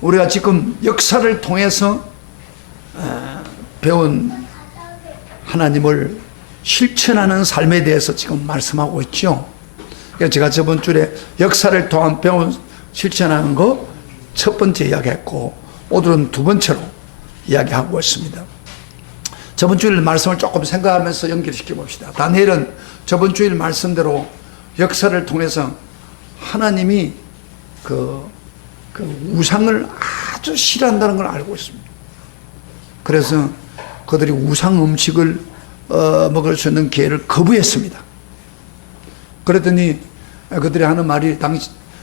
우리가 지금 역사를 통해서 배운 하나님을 실천하는 삶에 대해서 지금 말씀하고 있죠. 그래서 제가 저번 주에 역사를 통한 배운 실천하는 거 첫 번째 이야기했고, 오늘은 두 번째로 이야기하고 있습니다. 저번 주일 말씀을 조금 생각하면서 연결시켜 봅시다. 다니엘은 저번 주일 말씀대로 역사를 통해서 하나님이 그 우상을 아주 싫어한다는 걸 알고 있습니다. 그래서 그들이 우상 음식을 먹을 수 있는 기회를 거부했습니다. 그랬더니 그들이 하는 말이,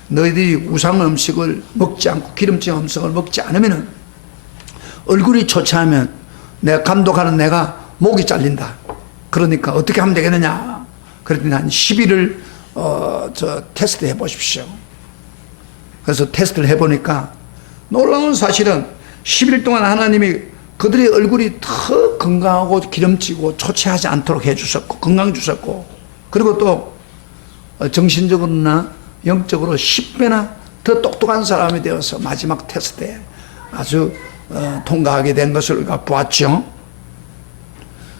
너희들이 우상 음식을 먹지 않고 기름진 음식을 먹지 않으면 얼굴이 좋지 않으면 내가 감독하는 내가 목이 잘린다. 그러니까 어떻게 하면 되겠느냐. 그랬더니 한 10일을 테스트 해보십시오. 그래서 테스트를 해보니까 놀라운 사실은 10일 동안 하나님이 그들의 얼굴이 더 건강하고 기름지고 초췌하지 않도록 해주셨고, 건강 주셨고, 그리고 또 정신적으로나 영적으로 10배나 더 똑똑한 사람이 되어서 마지막 테스트에 아주 통과하게 된 것을 우리가 보았죠.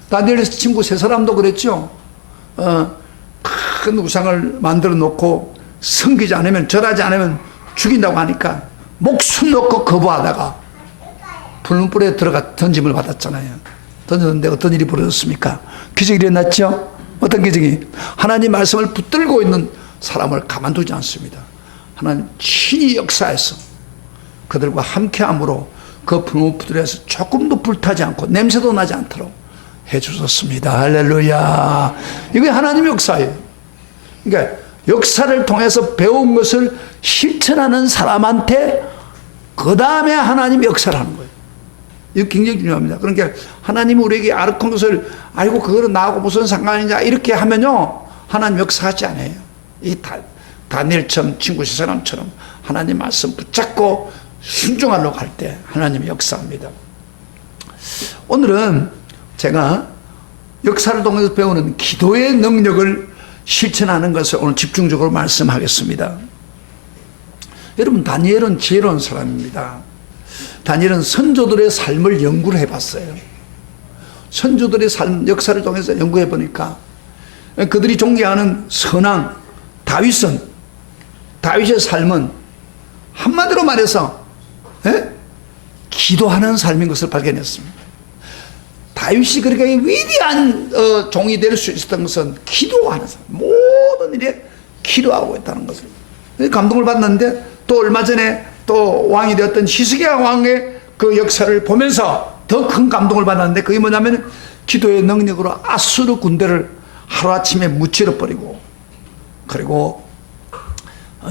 다니엘 친구 세 사람도 그랬죠. 큰 우상을 만들어 놓고 섬기지 않으면, 절하지 않으면 죽인다고 하니까 목숨 놓고 거부하다가 붉은 불에 들어가 던짐을 받았잖아요. 던졌는데 어떤 일이 벌어졌습니까? 기적이 일어났죠. 어떤 기적이? 하나님 말씀을 붙들고 있는 사람을 가만두지 않습니다. 하나님 친히 역사해서 그들과 함께함으로 그 붉은 불에서 조금도 불타지 않고 냄새도 나지 않도록 해주셨습니다. 할렐루야. 이게 하나님의 역사예요. 그러니까 역사를 통해서 배운 것을 실천하는 사람한테 그 다음에 하나님이 역사를 하는 거예요. 이거 굉장히 중요합니다. 그러니까 하나님이 우리에게 아르콘 것을 알고 그거는 나하고 무슨 상관이냐 이렇게 하면요, 하나님 역사하지 않아요. 이 다니엘처럼 친구 세 사람처럼 하나님 말씀 붙잡고 순종하려고 할 때 하나님이 역사합니다. 오늘은 제가 역사를 통해서 배우는 기도의 능력을 실천하는 것을 오늘 집중적으로 말씀하겠습니다. 여러분, 다니엘은 지혜로운 사람입니다. 다니엘은 선조들의 삶을 연구를 해봤어요. 선조들의 삶 역사를 통해서 연구해 보니까 그들이 존경하는 선왕 다윗의 삶은 한마디로 말해서 기도하는 삶인 것을 발견했습니다. 다윗이 그렇게 위대한 종이 될 수 있었던 것은 기도하는 삶, 모든 일에 기도하고 있다는 것을 감동을 받는데, 또 얼마 전에 또 왕이 되었던 히스기야 왕의 그 역사를 보면서 더 큰 감동을 받았는데, 그게 뭐냐면 기도의 능력으로 아수르 군대를 하루아침에 무찌러버리고, 그리고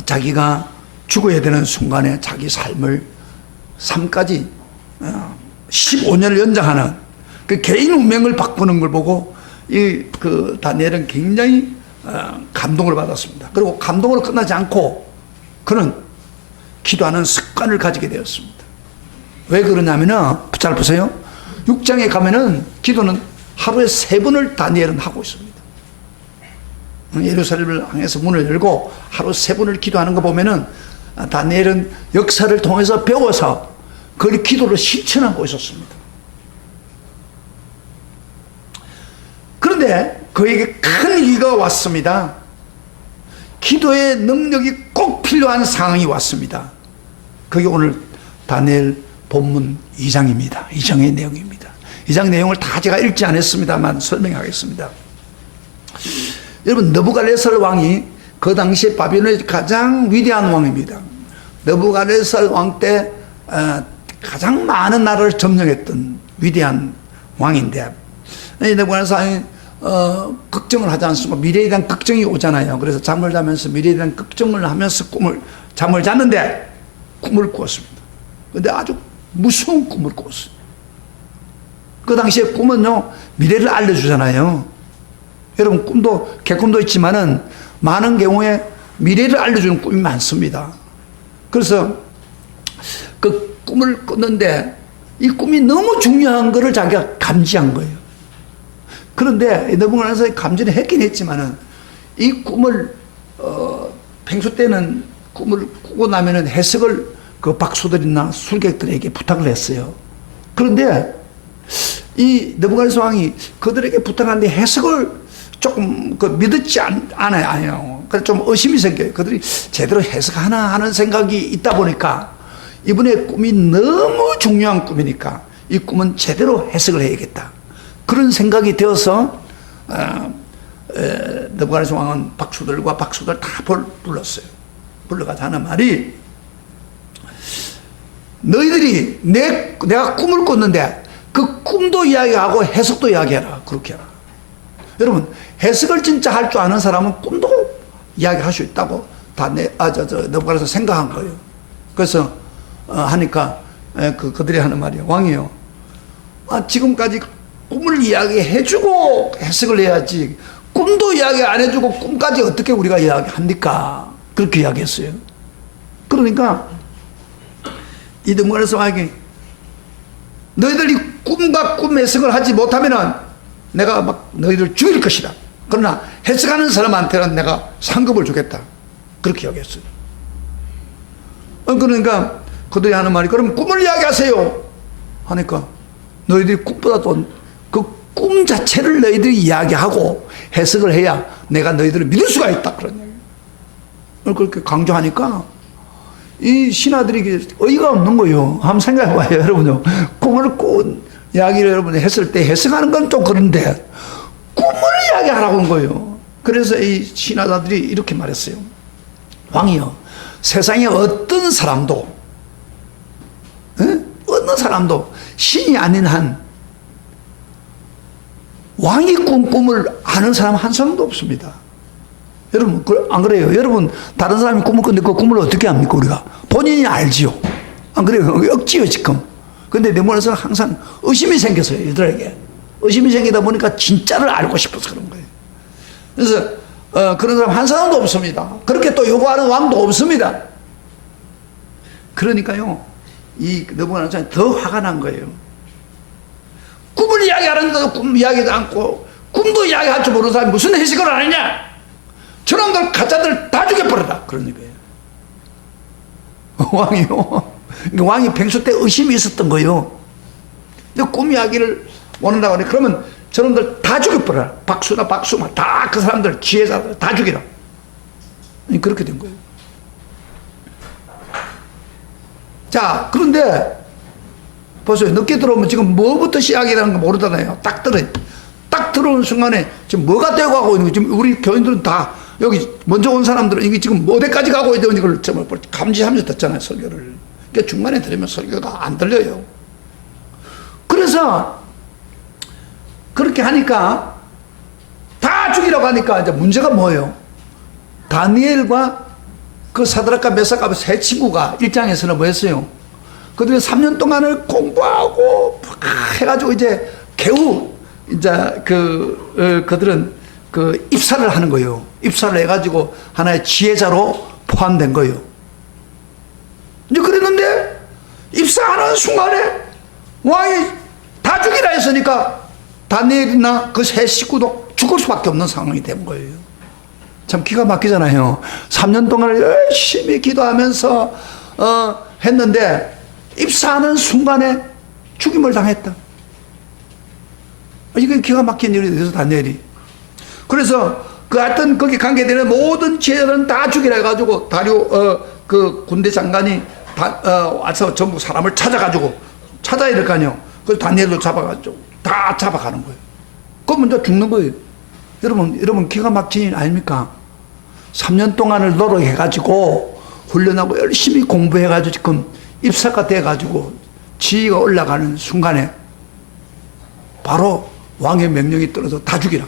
자기가 죽어야 되는 순간에 자기 삶까지 15년을 연장하는 그 개인 운명을 바꾸는 걸 보고 그 다니엘은 굉장히 감동을 받았습니다. 그리고 감동으로 끝나지 않고 그는 기도하는 습관을 가지게 되었습니다. 왜 그러냐면은, 잘 보세요. 6장에 가면은 기도는 하루에 3번을 다니엘은 하고 있습니다. 예루살렘을 향해서 문을 열고 하루 3번을 기도하는 거 보면은 다니엘은 역사를 통해서 배워서 그 기도를 실천하고 있었습니다. 그런데 그에게 큰 위기가 왔습니다. 기도의 능력이 꼭 필요한 상황이 왔습니다. 그게 오늘 다니엘 본문 2장입니다. 2장의 내용입니다. 2장 내용을 다 제가 읽지 않았습니다만 설명하겠습니다. 여러분, 느부갓네살 왕이 그 당시에 바빌론의 가장 위대한 왕입니다. 느부갓네살 왕 때 가장 많은 나라를 점령했던 위대한 왕인데, 느부갓네살 왕이 걱정을 하지 않습니까? 미래에 대한 걱정이 오잖아요. 그래서 잠을 자면서 미래에 대한 걱정을 하면서 잠을 잤는데 꿈을 꾸었습니다. 근데 아주 무서운 꿈을 꾸었어요. 그 당시에 꿈은요, 미래를 알려주잖아요. 여러분, 개꿈도 있지만은 많은 경우에 미래를 알려주는 꿈이 많습니다. 그래서 그 꿈을 꿨는데 이 꿈이 너무 중요한 것을 자기가 감지한 거예요. 그런데 느부갓네살이 감지를 했긴 했지만은 이 꿈을 평소 때는 꿈을 꾸고 나면은 해석을 그 박수들이나 술객들에게 부탁을 했어요. 그런데 이 느부갓네살 왕이 그들에게 부탁하는데 해석을 조금 믿었지 않아요. 그래서 좀 의심이 생겨요. 그들이 제대로 해석하나 하는 생각이 있다 보니까 이번에 꿈이 너무 중요한 꿈이니까 이 꿈은 제대로 해석을 해야겠다. 그런 생각이 되어서 느부갓네살 왕은 박수들과 박수들 다 불렀어요. 불러가서 하는 말이, 너희들이 내가 꿈을 꿨는데 그 꿈도 이야기하고 해석도 이야기해라. 그렇게 해라. 여러분, 해석을 진짜 할 줄 아는 사람은 꿈도 이야기할 수 있다고 다 느부갓네살 생각한 거예요. 그래서 하니까 그들이 하는 말이에요. 왕이요, 지금까지 꿈을 이야기해주고 해석을 해야지 꿈도 이야기 안 해주고 꿈까지 어떻게 우리가 이야기합니까? 그렇게 이야기했어요. 그러니까 이 느부갓네살 왕에게, 너희들이 꿈과 꿈 해석을 하지 못하면은 내가 막 너희들 죽일 것이다. 그러나 해석하는 사람한테는 내가 상급을 주겠다. 그렇게 이야기했어요. 그러니까 그들이 하는 말이, 그럼 꿈을 이야기하세요 하니까, 너희들이 꿈보다도 그 꿈 자체를 너희들이 이야기하고 해석을 해야 내가 너희들을 믿을 수가 있다. 그런 얘기예요. 그렇게 강조하니까 이 신하들이 어이가 없는 거예요. 한번 생각해 봐요, 여러분요. 꿈을 꾼 이야기를 여러분이 했을 때 해석하는 건 좀 그런데 꿈을 이야기하라고 하는 거예요. 그래서 이 신하들이 이렇게 말했어요. 왕이요, 세상에 어떤 사람도 신이 아닌 한 왕이 꾼 꿈을 아는 사람 한 사람도 없습니다. 여러분, 안 그래요? 여러분, 다른 사람이 꿈을 꿨는데 그 꿈을 어떻게 합니까, 우리가? 본인이 알지요. 안 그래요? 억지요, 지금. 근데 느부갓네살은 항상 의심이 생겼어요, 이들에게. 의심이 생기다 보니까 진짜를 알고 싶어서 그런 거예요. 그래서, 그런 사람 한 사람도 없습니다. 그렇게 또 요구하는 왕도 없습니다. 그러니까요, 이 느부갓네살이 더 화가 난 거예요. 꿈을 이야기하는데도 꿈 이야기도 않고, 꿈도 이야기할 줄 모르는 사람이 무슨 해석을 안 하냐? 저놈들 가짜들 다 죽여버려라. 그런 거예요. 왕이요. 왕이 평소 때 의심이 있었던 거예요. 꿈 이야기를 원한다고 하니, 그러면 저놈들 다 죽여버려라. 박수나 박수만 다 그 사람들 지혜자들 다 죽이라. 그렇게 된 거예요. 자, 그런데 보세요. 늦게 들어오면 지금 뭐부터 시작이라는 거 모르잖아요. 딱 들어오는 순간에 지금 뭐가 되고 가고 있는 거, 지금 우리 교인들은 다 여기 먼저 온 사람들은 이게 지금 어디까지 가고 있는 걸 정말 감지하면서 듣잖아요, 설교를. 그러니까 중간에 들으면 설교가 안 들려요. 그래서 그렇게 하니까 다 죽이라고 하니까 이제 문제가 뭐예요? 다니엘과 그 사드락과 메삭과 세 친구가 1장에서는 뭐 했어요? 그들이 3년 동안을 공부하고 해가지고 이제 겨우 이제 그들은 그 입사를 하는 거예요. 입사를 해가지고 하나의 지혜자로 포함된 거예요. 이제 그랬는데 입사하는 순간에 왕이 다 죽이라 했으니까 다니엘이나 그 세 식구도 죽을 수밖에 없는 상황이 된 거예요. 참 기가 막히잖아요. 3년 동안 열심히 기도하면서 했는데 입사하는 순간에 죽임을 당했다. 이게 기가 막힌 일이 돼서 다니엘이. 그래서 그 하여튼 거기 관계되는 모든 지혜들은 다 죽이라 해가지고 다리오 그 군대 장관이 와서 전부 사람을 찾아가지고 찾아야 될 거 아니에요. 그래서 다니엘도 잡아가지고 다 잡아가는 거예요. 그러면 이제 죽는 거예요. 여러분 기가 막힌 일 아닙니까? 3년 동안을 노력해가지고 훈련하고 열심히 공부해가지고 지금 입사가 돼가지고 지위가 올라가는 순간에 바로 왕의 명령이 떨어져 다 죽이라.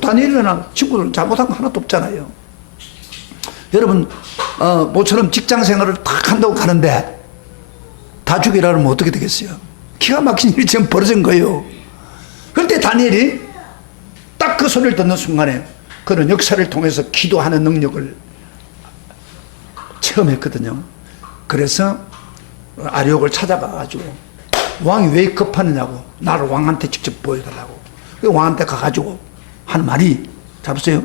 다니엘이나 친구들은 잘못한 거 하나도 없잖아요. 여러분, 모처럼 직장 생활을 딱 한다고 가는데 다 죽이라 그러면 어떻게 되겠어요? 기가 막힌 일이 지금 벌어진 거예요. 그런데 다니엘이 딱 그 소리를 듣는 순간에 그는 역사를 통해서 기도하는 능력을 체험했거든요. 그래서 아리옥을 찾아가가지고 왕이 왜 급하느냐고 나를 왕한테 직접 보여달라고. 왕한테 가가지고 하는 말이, 잡으세요.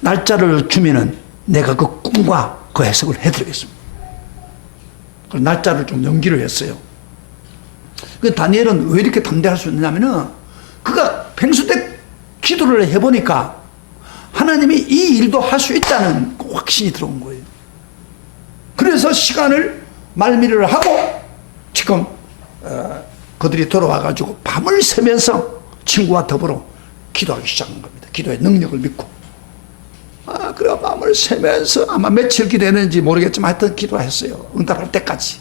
날짜를 주면은 내가 그 꿈과 그 해석을 해드리겠습니다. 그 날짜를 좀 연기를 했어요. 그 다니엘은 왜 이렇게 담대할 수 있느냐면은 그가 평소 때 기도를 해보니까 하나님이 이 일도 할 수 있다는 확신이 들어온 거예요. 그래서 시간을 말미를 하고 지금 그들이 돌아와가지고 밤을 새면서 친구와 더불어 기도하기 시작한 겁니다. 기도의 능력을 믿고. 그래 밤을 새면서 아마 며칠 기도했는지 모르겠지만 하여튼 기도했어요. 응답할 때까지.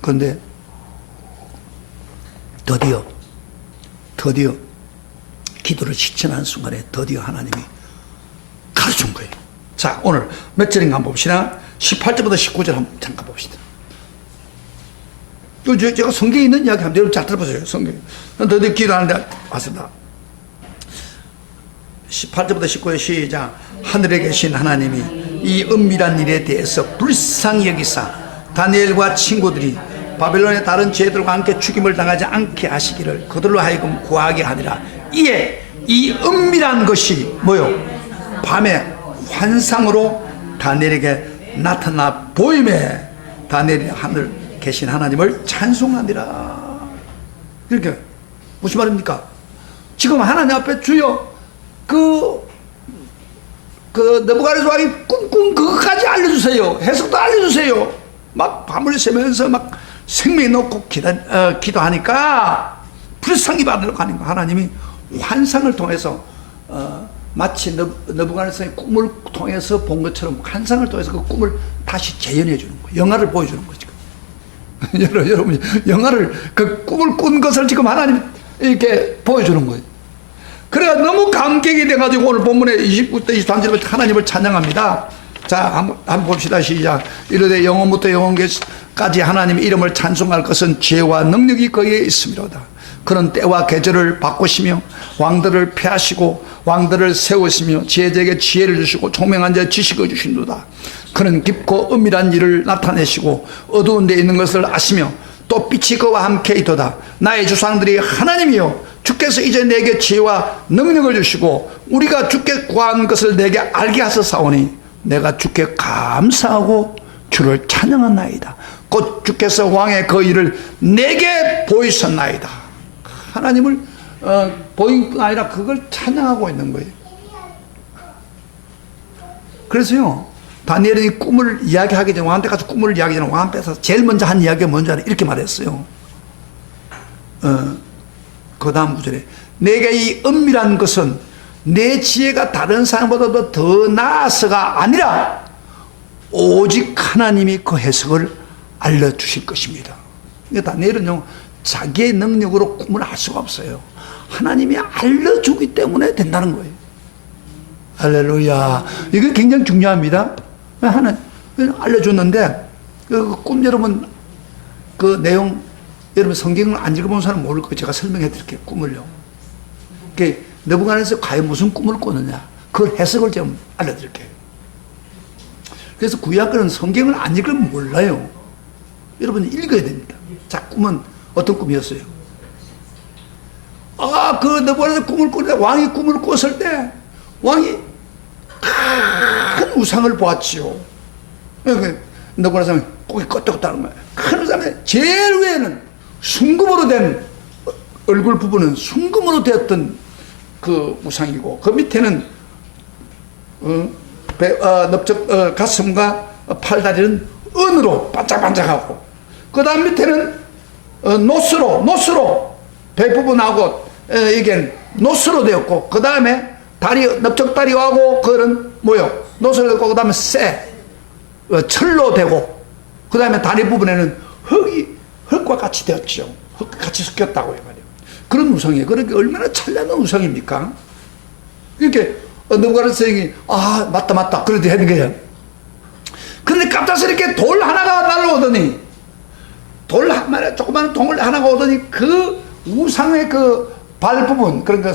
그런데 드디어 기도를 실천하는 순간에 드디어 하나님이 가르쳐준 거예요. 자, 오늘 몇 절인가 한번 봅시다. 18절부터 19절 한번 잠깐 봅시다. 제가 성경에 있는 이야기 한번 여러분 잘 들어보세요. 성경. 드디어 기도하는데 왔습니다. 18절부터 19절 시작. 하늘에 계신 하나님이 이 은밀한 일에 대해서 불쌍히 여기사 다니엘과 친구들이 바벨론의 다른 죄들과 함께 죽임을 당하지 않게 하시기를 그들로 하여금 구하게 하니라. 이에 이 은밀한 것이 뭐요? 밤에 환상으로 다니엘에게 나타나 보임에 다니엘이 하늘 계신 하나님을 찬송하니라. 그러니까 무슨 말입니까? 지금 하나님 앞에 주여 그 느부갓네살 왕이 꿈꾼 그것까지 알려주세요. 해석도 알려주세요. 막 밤을 새면서 막 생명이 놓고 기도하니까 불쌍히 받으려고 하는 거. 하나님이 환상을 통해서 마치 느부갓네살의 꿈을 통해서 본 것처럼 환상을 통해서 그 꿈을 다시 재현해 주는 거예요. 영화를 보여주는 거죠. 여러분 영화를 그 꿈을 꾼 것을 지금 하나님 이렇게 보여주는 거예요. 그래야 너무 감격이 돼가지고 오늘 본문에 29절 23절부터 하나님을 찬양합니다. 자, 한번 봅시다. 시작. 이르되 영원부터 영원까지 하나님의 이름을 찬송할 것은 지혜와 능력이 거기에 있음이로다. 그런 때와 계절을 바꾸시며 왕들을 폐하시고 왕들을 세우시며 지혜자에게 지혜를 주시고 총명한 자에 지식을 주신도다. 그는 깊고 은밀한 일을 나타내시고 어두운 데 있는 것을 아시며 또 빛이 그와 함께 있도다. 나의 조상들이 하나님이여 주께서 이제 내게 지혜와 능력을 주시고 우리가 주께 구한 것을 내게 알게 하소서오니 내가 주께 감사하고 주를 찬양하나이다. 곧 주께서 왕의 그 일을 내게 보이셨나이다. 하나님을 보인 뿐 아니라 그걸 찬양하고 있는 거예요. 그래서요 다니엘이 꿈을 이야기하기 전에 왕한테 가서 꿈을 이야기하기 전에 왕 앞에서 제일 먼저 한 이야기가 뭔지 알아? 이렇게 말했어요. 그 다음 구절에 내게 이 은밀한 것은 내 지혜가 다른 사람보다도 더 나아서가 아니라 오직 하나님이 그 해석을 알려주실 것입니다. 그러니까 다니엘은요 자기의 능력으로 꿈을 알 수가 없어요. 하나님이 알려주기 때문에 된다는 거예요. 할렐루야. 이게 굉장히 중요합니다. 하나 알려줬는데 그 꿈 여러분 그 내용 여러분 성경을 안 읽어본 사람 모를 거예요. 제가 설명해 드릴게요. 꿈을요. 느부갓네살 과연 무슨 꿈을 꾸느냐 그 해석을 좀 알려드릴게요. 그래서 구약은 성경을 안 읽으면 몰라요. 여러분 읽어야 됩니다. 자, 꿈은 어떤 꿈이었어요? 그 느부갓네살 꿈을 꾸는데 왕이 꿈을 꿨을 때 왕이 큰 우상을 보았지요. 느부갓네살이 꼭이 껐다는 거예요. 큰 우상에 제일 위에는 순금으로 된 얼굴 부분은 순금으로 되었던 그 우상이고 그 밑에는 가슴과 팔다리는 은으로 반짝반짝하고 그 다음 밑에는 노스로 배 부분하고 이게 노스로 되었고 그 다음에 다리 넓적다리하고 그런 뭐요 노스로 되고 그 다음에 철로 되고 그 다음에 다리 부분에는 흙과 같이 되었죠. 흙과 같이 섞였다고요 말이에요. 그런 우상이에요. 그렇게 얼마나 찬란한 우상입니까? 이렇게 느부갓네살이 맞다 그렇게 하는 거예요. 그런데 갑작스럽게 돌 하나가 날라오더니 조그마한 동물 하나가 오더니 그 우상의 그 발 부분 그러니까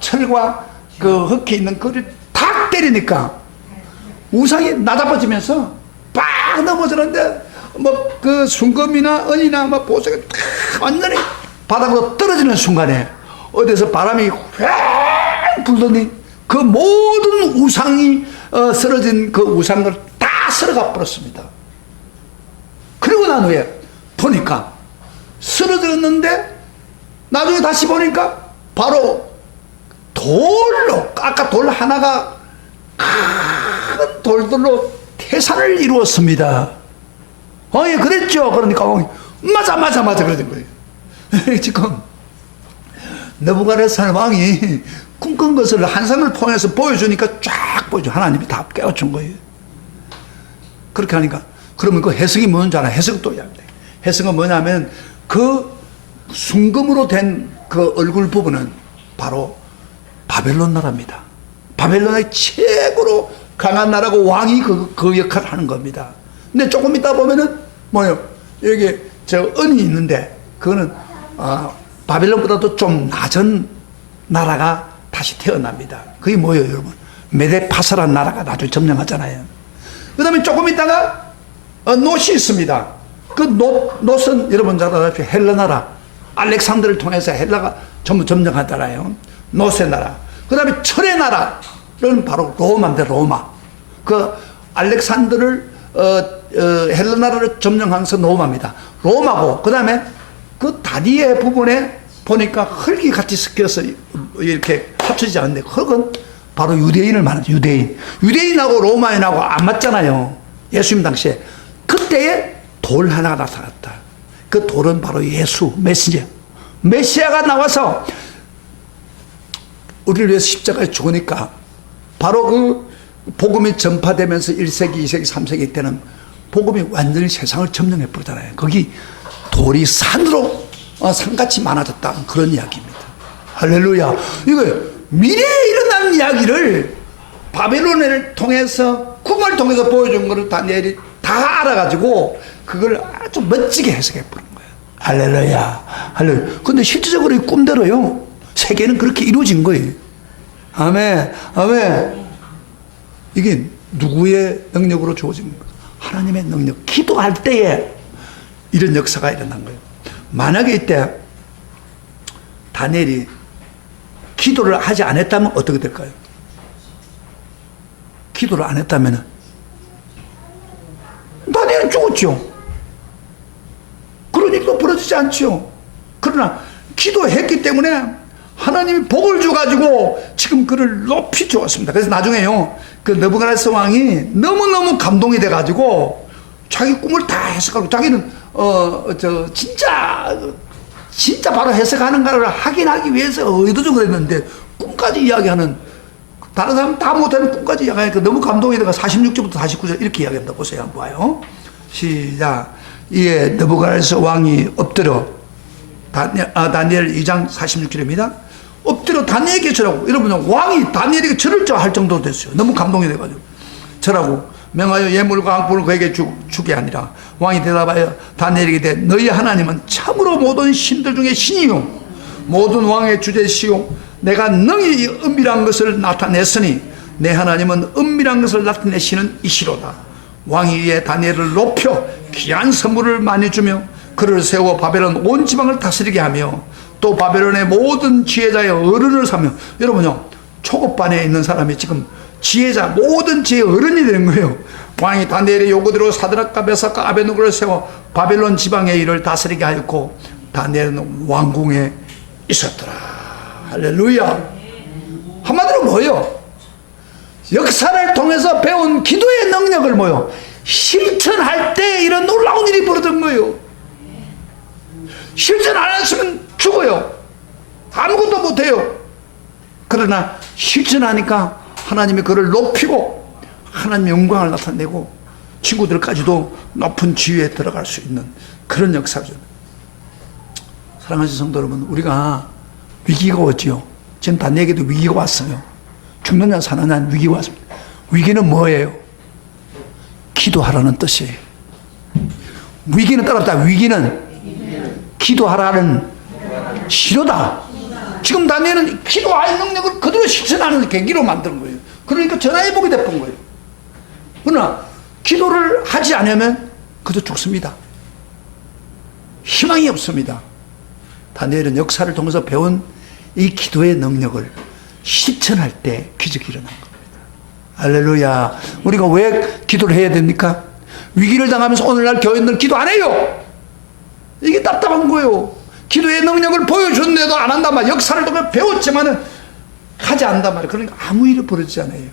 철과 그 흙이 있는 그를 탁 때리니까 우상이 나다버지면서 빡 넘어지는데 그 순금이나 은이나 보석이 완전히 바닥으로 떨어지는 순간에 어디서 바람이 휙 불더니 그 모든 우상이 쓰러진 그 우상을 다 쓸어가 버렸습니다. 그리고 난 후에 보니까 쓰러졌는데 나중에 다시 보니까 바로 돌로, 아까 돌 하나가 큰 돌들로 태산을 이루었습니다. 예, 그랬죠. 그러니까 맞아 그러는 거예요. 지금 느부갓네살 왕이 꿈꾼 것을 환상을 통해서 보여주니까 쫙 보여줘. 하나님이 다 깨워준 거예요. 그렇게 하니까 그러면 그 해석이 뭔지 알아요? 해석은 또 이야기합니다. 해석은 뭐냐면 그 순금으로 된 그 얼굴 부분은 바로 바벨론 나라입니다. 바벨론의 최고로 강한 나라고 왕이 그 역할을 하는 겁니다. 근데 조금 있다 보면은 뭐요? 여기 저 은이 있는데 그거는 바벨론보다도 좀 낮은 나라가 다시 태어납니다. 그게 뭐예요, 여러분? 메데파사라는 나라가 나중에 점령하잖아요. 그 다음에 조금 있다가 놋이 있습니다. 그 놋은 여러분 잘 아시죠? 헬라 나라. 알렉산더를 통해서 헬라가 전부 점령한 나라예요. 놋의 나라. 그 다음에 철의 나라는 바로 로마인데, 로마. 그 알렉산더를 헬라 나라를 점령하면서 로마입니다. 로마고, 그 다음에 그 다리의 부분에 보니까 흙이 같이 섞여서 이렇게 합쳐지지 않는데, 흙은 바로 유대인을 말하죠. 유대인하고 로마인하고 안 맞잖아요. 예수님 당시에. 그때에 돌 하나가 나타났다. 그 돌은 바로 예수, 메시아가 나와서 우리를 위해서 십자가에 죽으니까 바로 그 복음이 전파되면서 1세기, 2세기, 3세기 때는 복음이 완전히 세상을 점령해 버리잖아요. 거기 돌이 산으로 산같이 많아졌다. 그런 이야기입니다. 할렐루야. 이거 미래에 일어나는 이야기를 바벨론을 통해서, 꿈을 통해서 보여준 것을 다니엘이 다 알아가지고 그걸 아주 멋지게 해석해 버린 거예요. 할렐루야. 할렐루야. 근데 실질적으로 이 꿈대로요, 세계는 그렇게 이루어진 거예요. 아멘. 아멘. 이게 누구의 능력으로 주어진 거예요? 하나님의 능력. 기도할 때에 이런 역사가 일어난 거예요. 만약에 이때 다니엘이 기도를 하지 않았다면 어떻게 될까요? 기도를 안 했다면 다니엘은 죽었죠. 그런 일도 벌어지지 않죠. 그러나 기도했기 때문에 하나님이 복을 줘가지고 지금 그를 높이 주었습니다. 그래서 나중에요, 그 느부갓네살 왕이 너무너무 감동이 돼가지고 자기 꿈을 다 해석하고, 자기는 진짜 바로 해석하는 거를 확인하기 위해서 의도적으로 했는데 꿈까지 이야기하는, 다른 사람 다 못하는 꿈까지 이야기하니까 너무 감동이 돼가 46절부터 49절 이렇게 이야기한다. 보세요. 한번 봐요. 시작. 이에 느부갓네살 왕이 엎드려, 다니엘 2장 46절입니다. 엎드려 다니엘에게 절하고, 여러분 왕이 다니엘에게 절을 할 정도로 됐어요. 너무 감동이 돼가지고 절하고 명하여 예물과 ang품을 그에게 주게 하니라. 왕이 대답하여 다니엘에게 대, 너희 하나님은 참으로 모든 신들 중에 신이요 모든 왕의 주제시요 내가 능히 은밀한 것을 나타냈으니 내 하나님은 은밀한 것을 나타내시는 이시로다. 왕이 이에 다니엘을 높여 귀한 선물을 많이 주며 그를 세워 바벨론 온 지방을 다스리게 하며 또 바벨론의 모든 지혜자의 어른을 삼며, 여러분요, 초급반에 있는 사람이 지금 지혜자, 모든 지혜의 어른이 되는 거예요. 왕이 다니엘의 요구대로 사드락과 메삭과 아베느고를 세워 바벨론 지방의 일을 다스리게 하였고 다니엘은 왕궁에 있었더라. 할렐루야. 한마디로 뭐예요? 역사를 통해서 배운 기도의 능력을 뭐요? 실천할 때 이런 놀라운 일이 벌어진 거예요. 실천 안 했으면 죽어요. 아무것도 못해요. 그러나 실천하니까 하나님이 그를 높이고 하나님의 영광을 나타내고 친구들까지도 높은 지위에 들어갈 수 있는 그런 역사죠. 사랑하는 성도 여러분, 우리가 위기가 오지요. 지금 다니엘에게도 위기가 왔어요. 죽느냐 사느냐 위기가 왔습니다. 위기는 뭐예요? 기도하라는 뜻이에요. 위기는 따랐다. 위기는 기도하라는 시로다. 지금 다니엘은 기도할 능력을 그대로 실천하는 계기로 만든 거예요. 그러니까 전화해보게 됐던 거예요. 그러나 기도를 하지 않으면 그저 죽습니다. 희망이 없습니다. 다니엘은 역사를 통해서 배운 이 기도의 능력을 실천할 때 기적이 일어난 겁니다. 할렐루야. 우리가 왜 기도를 해야 됩니까? 위기를 당하면서 오늘날 교인들은 기도 안 해요. 이게 답답한 거예요. 기도의 능력을 보여줬는데도 안 한단 말이에요. 역사를 통해 배웠지만은 하지 않는단 말이에요. 그러니까 아무 일이 벌어지지 않아요.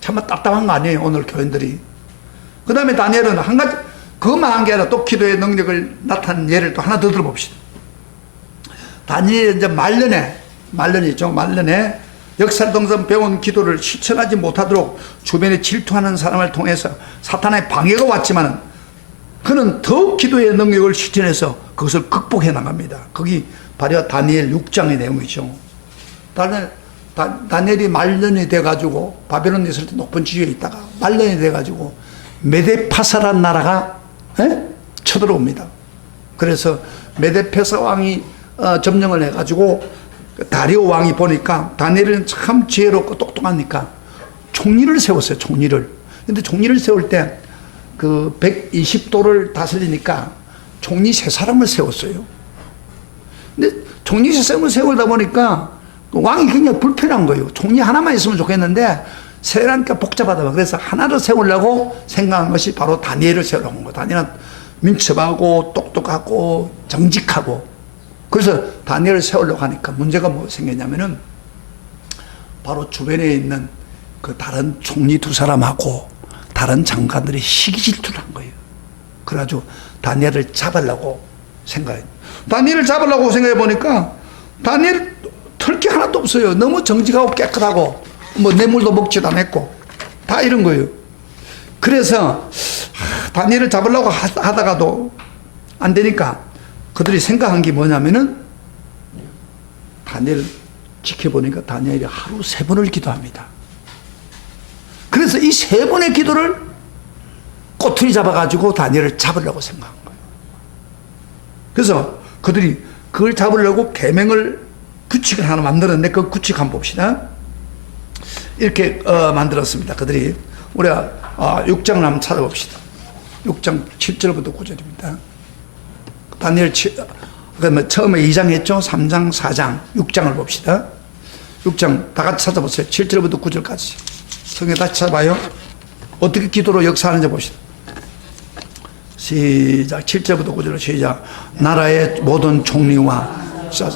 정말 답답한 거 아니에요, 오늘 교인들이. 그 다음에 다니엘은 한 가지, 그것만 한 게 아니라 또 기도의 능력을 나타낸 예를 또 하나 더 들어봅시다. 다니엘이 이제 말년이죠. 말년에 역사를 통해서 배운 기도를 실천하지 못하도록 주변에 질투하는 사람을 통해서 사탄의 방해가 왔지만은 그는 더 기도의 능력을 실천해서 그것을 극복해 나갑니다. 거기 바로 다니엘 6장의 내용이죠. 다니엘이 말년이 돼가지고 바벨론에 있을 때 높은 지위에 있다가 말년이 돼가지고 메데파사라는 나라가 쳐들어옵니다. 그래서 메데파사 왕이 점령을 해가지고 다리오 왕이 보니까 다니엘은 참 지혜롭고 똑똑하니까 총리를 세웠어요. 총리를. 근데 총리를 세울 때 그 120도를 다스리니까 총리 3사람을 세웠어요. 근데 총리 3사람을 세우다 보니까 왕이 굉장히 불편한 거예요. 총리 하나만 있으면 좋겠는데 세라니까 복잡하다. 그래서 하나를 세우려고 생각한 것이 바로 다니엘을 세우려고 한 거예요. 다니엘은 민첩하고 똑똑하고 정직하고. 그래서 다니엘을 세우려고 하니까 문제가 뭐 생겼냐면은 바로 주변에 있는 그 다른 총리 2사람하고 다른 장관들이 시기 질투를 한 거예요. 그래가지고 다니엘을 잡으려고 생각해요. 다니엘을 잡으려고 생각해 보니까 다니엘 털 게 하나도 없어요. 너무 정직하고 깨끗하고 뭐 뇌물도 먹지도 않았고 다 이런 거예요. 그래서 다니엘을 잡으려고 하다가도 안 되니까 그들이 생각한 게 뭐냐면은 다니엘 지켜보니까 다니엘이 하루 3번을 기도합니다. 그래서 이 3번의 기도를 꼬투리 잡아가지고 다니엘을 잡으려고 생각한 거예요. 그래서 그들이 그걸 잡으려고 규칙을 하나 만들었는데 그 규칙 한번 봅시다. 이렇게 만들었습니다. 그들이 우리가 6장을 한번 찾아봅시다. 6장 7절부터 9절입니다. 다니엘 처음에 2장 했죠. 3장, 4장, 6장을 봅시다. 6장 다 같이 찾아보세요. 7절부터 9절까지. 성경 다시 찾아봐요. 어떻게 기도로 역사하는지 봅시다. 시작. 7절부터 9절로 시작. 나라의 모든 총리와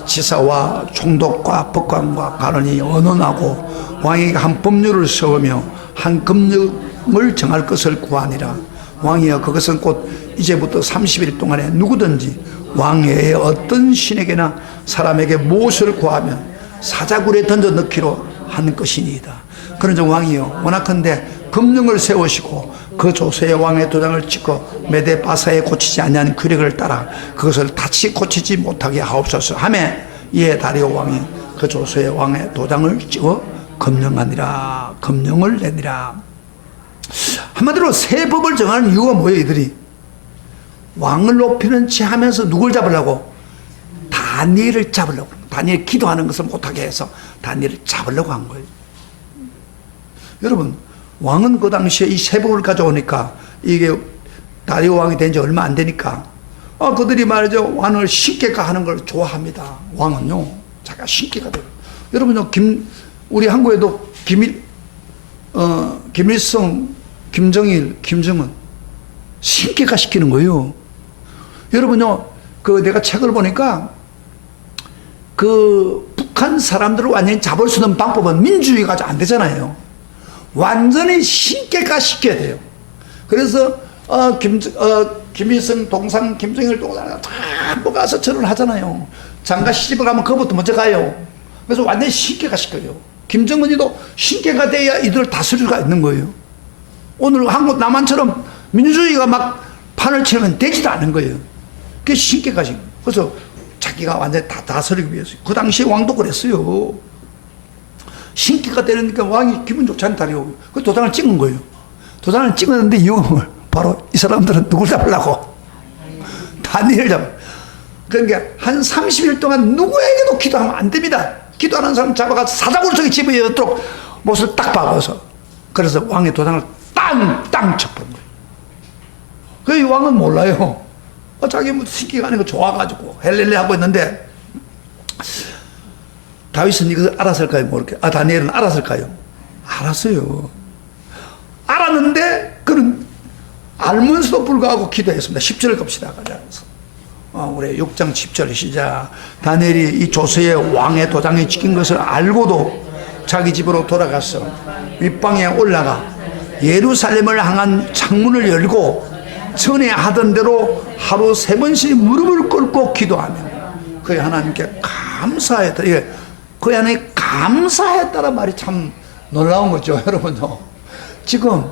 지사와 총독과 법관과 관원이 언언하고 왕에게 한 법률을 세우며 한 금령을 정할 것을 구하니라. 왕이여 그것은 곧 이제부터 30일 동안에 누구든지 왕외의 어떤 신에게나 사람에게 무엇을 구하면 사자굴에 던져 넣기로 한 것이니이다. 그러자 왕이여 원하건대 금령을 세우시고 그 조서의 왕의 도장을 찍고 메데파사에 고치지 아니한 규례를 따라 그것을 다시 고치지 못하게 하옵소서 하매 이에 다리오 왕이 그 조서의 왕의 도장을 찍어 금령을 내니라. 한마디로 새 법을 정하는 이유가 뭐예요? 이들이 왕을 높이는 체 하면서 누굴 잡으려고? 다니엘을 잡으려고. 다니엘 기도하는 것을 못하게 해서 다니엘을 잡으려고 한 거예요. 여러분 왕은 그 당시에 이 새 법을 가져오니까 이게 다리오 왕이 된 지 얼마 안 되니까 그들이 말이죠 왕을 신께가 하는 걸 좋아합니다. 왕은요 자기가 신께가 돼요. 여러분요 우리 한국에도 김일성, 김정일, 김정은 신께가 시키는 거예요. 여러분요 내가 책을 보니까 북한 사람들을 완전히 잡을 수 있는 방법은 민주주의가 안 되잖아요. 완전히 신께가 시켜야 돼요. 그래서 김일성 동상, 김정일 동상 다 한번 가서 절을 하잖아요. 장가 시집을 가면 그것부터 먼저 가요. 그래서 완전히 신께가 시켜요. 김정은이도 신께가 돼야 이들을 다스릴 수가 있는 거예요. 오늘 한국 남한처럼 민주주의가 막 판을 치면 되지도 않은 거예요. 그게 신께가 시켜요. 그래서 자기가 완전히 다 다스리기 위해서. 그 당시에 왕도 그랬어요. 신께가 되니까 왕이 기분 좋지 않다고 그 도장을 찍은 거예요. 도장을 찍었는데 이유가 바로 이 사람들은 누굴 잡으려고? 다니엘 잡아. 그러니까 한 30일 동안 누구에게도 기도하면 안 됩니다. 기도하는 사람 잡아가서 사자굴 속에 집어넣도록 못을 딱 박아서 그래서 왕의 도장을 땅 쳐버린 거예요. 그 왕은 몰라요. 자기 뭐 신기가 하는 거 좋아가지고 헬렐레 하고 있는데 다윗은 이거 알았을까요? 모르겠. 다니엘은 알았을까요? 알았어요. 알았는데 그는 알면서도 불구하고 기도했습니다. 10절을 갑시다. 우리 6장 10절 시작. 다니엘이 이 조서의 왕의 도장에 찍힌 것을 알고도 자기 집으로 돌아가서 윗방에 올라가 예루살렘을 향한 창문을 열고 전에 하던 대로 하루 3번씩 무릎을 꿇고 기도하며 그의 하나님께 감사했다. 이게 그의 하나님께 감사했다는 말이 참 놀라운 거죠. 여러분도 지금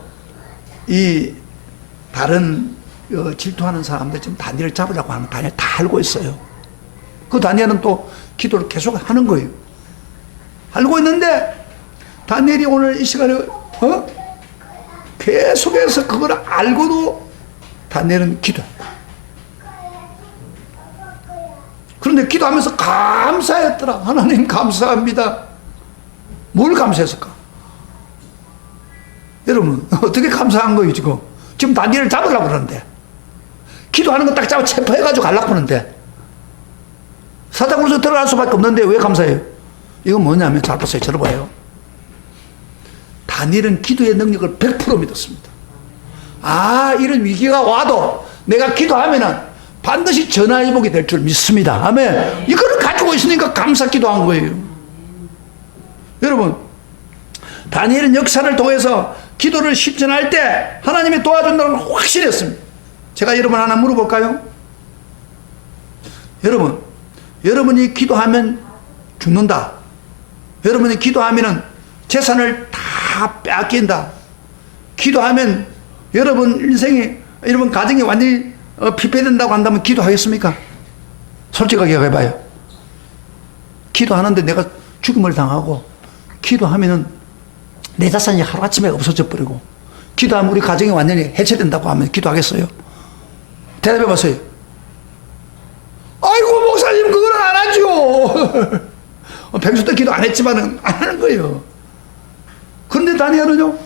이 다른 질투하는 사람들 지금 다니엘을 잡으려고 하는 다니엘 다 알고 있어요. 그 다니엘은 또 기도를 계속 하는 거예요. 알고 있는데 다니엘이 오늘 이 시간에 계속해서 그걸 알고도 다니엘은 기도했다. 그런데 기도하면서 감사했더라. 하나님 감사합니다. 뭘 감사했을까? 여러분 어떻게 감사한 거예요? 지금 다니엘을 잡으려고 그러는데 기도하는 거 딱 잡아 체포해가지고 가려고 하는데 사자굴에서 들어갈 수밖에 없는데 왜 감사해요? 이건 뭐냐면 잘 보세요. 저를 봐요. 다니엘은 기도의 능력을 100% 믿었습니다. 이런 위기가 와도 내가 기도하면은 반드시 전화위복이 될 줄 믿습니다. 아멘. 이거를 가지고 있으니까 감사 기도한 거예요. 여러분 다니엘은 역사를 통해서 기도를 실천할 때 하나님이 도와준다는 걸 확실했습니다. 제가 여러분 하나 물어볼까요? 여러분이 기도하면 죽는다. 여러분이 기도하면 재산을 다 빼앗긴다. 기도하면 여러분 인생이, 여러분 가정이 완전히 피폐된다고 한다면 기도하겠습니까? 솔직하게 해봐요. 기도하는데 내가 죽음을 당하고 기도하면은 내 자산이 하루아침에 없어져 버리고 기도하면 우리 가정이 완전히 해체된다고 하면 기도하겠어요? 대답해 보세요. 아이고 목사님 그건 안 하죠. 평소 때 기도 안 했지만은 안 하는 거예요. 그런데 다니엘은요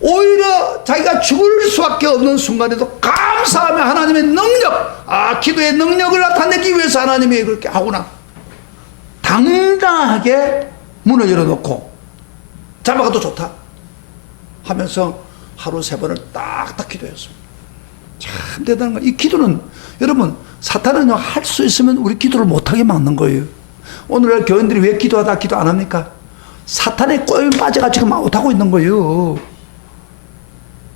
오히려 자기가 죽을 수밖에 없는 순간에도 감사하며 하나님의 능력, 기도의 능력을 나타내기 위해서 하나님이 그렇게 하구나. 당당하게 문을 열어놓고 잡아가도 좋다 하면서 하루 3번을 딱딱 기도했습니다. 참 대단한 거예요. 이 기도는 여러분 사탄은요 할 수 있으면 우리 기도를 못하게 막는 거예요. 오늘날 교인들이 왜 기도하다 기도 안 합니까? 사탄의 꼬임에 빠져가 지금 못하고 있는 거예요.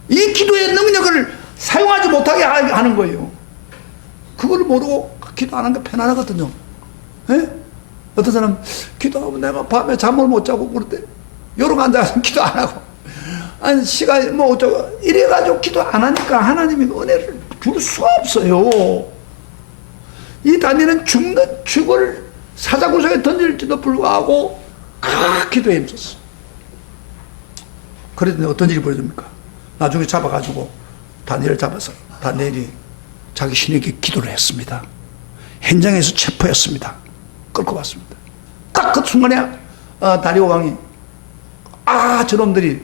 이 기도의 능력을 사용하지 못하게 하는 거예요. 그걸 모르고 기도 안 하는 게 편안하거든요. 에? 어떤 사람 기도하면 내가 밤에 잠을 못 자고 그럴 때 요렇게 앉아서 기도 안 하고 아니 시간이 뭐 어쩌고 이래가지고 기도 안 하니까 하나님이 은혜를 줄 수가 없어요. 이 다니엘은 죽을 사자구석에 던질지도 불구하고 기도에 힘썼어. 그랬더니 어떤 일이 벌어집니까? 나중에 잡아가지고 다니엘을 잡아서 다니엘이 자기 신에게 기도를 했습니다. 현장에서 체포했습니다. 끌고 왔습니다. 딱 그 순간에 다리오 왕이 저놈들이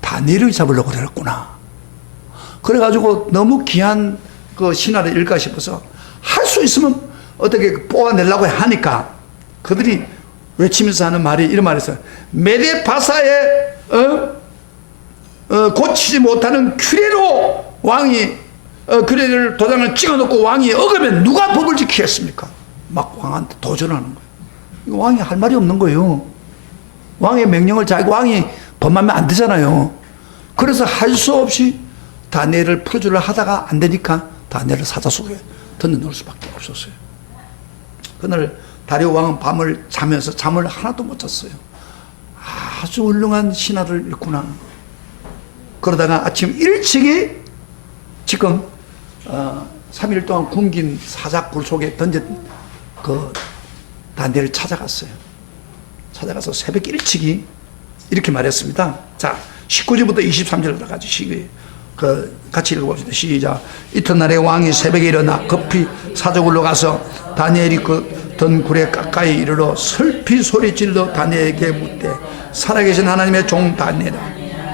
다니엘을 잡으려고 그랬구나. 그래가지고 너무 귀한 그 신화를 읽까 싶어서 할 수 있으면 어떻게 뽑아내려고 하니까 그들이 외치면서 하는 말이 이런 말이 있어요. 메데바사에 고치지 못하는 규례로 왕이 규례를 도장을 찍어놓고 왕이 어기면 누가 법을 지키겠습니까? 막 왕한테 도전하는 거예요. 왕이 할 말이 없는 거예요. 왕의 명령을 왕이 범하면 안 되잖아요. 그래서 할 수 없이 다니엘을 풀어주려 하다가 안 되니까 다니엘을 사자 속에 던져놓을 수밖에 없었어요. 그날 다리오 왕은 밤을 자면서 잠을 하나도 못 잤어요. 아주 훌륭한 신화를 읽구나. 그러다가 아침 일찍이 지금 3일 동안 굶긴 사자굴 속에 던진 그 다니엘을 찾아갔어요. 찾아가서 새벽 일찍이 이렇게 말했습니다. 자, 19절부터 23절까지 같이 읽어봅시다. 시작. 이튿날에 왕이 새벽에 일어나 급히 사자굴로 가서 다니엘이 그 던 굴에 가까이 이르러 슬피 소리질러 다니엘에게 묻되 살아계신 하나님의 종 다니엘아,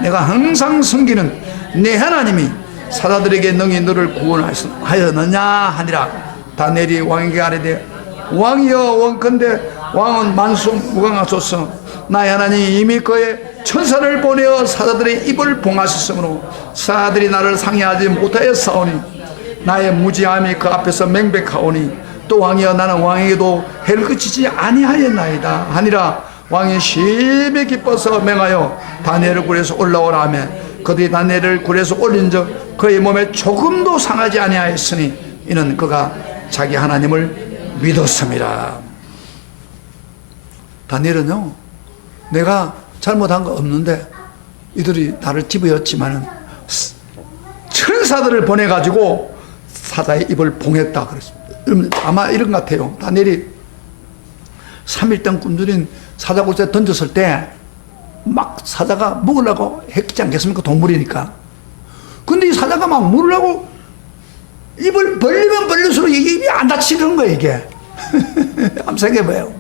내가 항상 섬기는 내 하나님이 사자들에게 능히 너를 구원하였느냐 하니라. 다니엘이 왕에게 아뢰되 왕이여 원컨대 왕은 만수무강하소서. 나의 하나님 이미 그의 천사를 보내어 사자들의 입을 봉하셨으므로 사자들이 나를 상해하지 못하였사오니 나의 무지함이 그 앞에서 맹백하오니 또 왕이여 나는 왕에게도 해를 그치지 아니하였나이다 하니라. 왕이 심히 기뻐서 맹하여 다니엘을 굴에서 올라오라 하며 그들이 다니엘을 굴에서 올린즉 그의 몸에 조금도 상하지 아니하였으니 이는 그가 자기 하나님을 믿었습니다. 다니엘은요, 내가 잘못한 거 없는데 이들이 나를 집어였지만은 천사들을 보내가지고 사자의 입을 봉했다 그랬습니다. 아마 이런 것 같아요. 다니엘이 3일 동안 굶주린 사자굴에 던졌을 때 막 사자가 먹으려고 했지 않겠습니까? 동물이니까. 근데 이 사자가 막 물으려고 입을 벌리면 벌릴수록 이게 입이 안 닫히는 거예요, 이게. 한번 생각해봐요.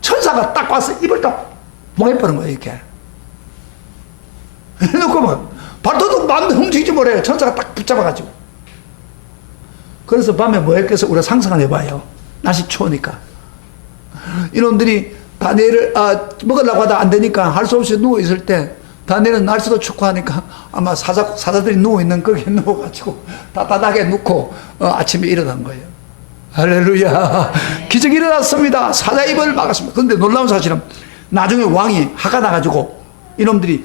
천사가 딱 와서 입을 딱 봉해버린 거예요, 이렇게. 해놓고 막 발도둑 마음대로 움직이지 못해요. 천사가 딱 붙잡아가지고. 그래서 밤에 뭐 했겠어? 우리가 상상을 해봐요. 날씨 추우니까. 이놈들이 다니엘을 먹으려고 하다 안 되니까 할 수 없이 누워있을 때 다니엘은 날씨도 춥고 하니까 아마 사자들이 누워있는 거기에 누워가지고 따뜻하게 눕고 아침에 일어난 거예요. 할렐루야. 기적이 일어났습니다. 사자 입을 막았습니다. 그런데 놀라운 사실은 나중에 왕이 화가 나가지고 이놈들이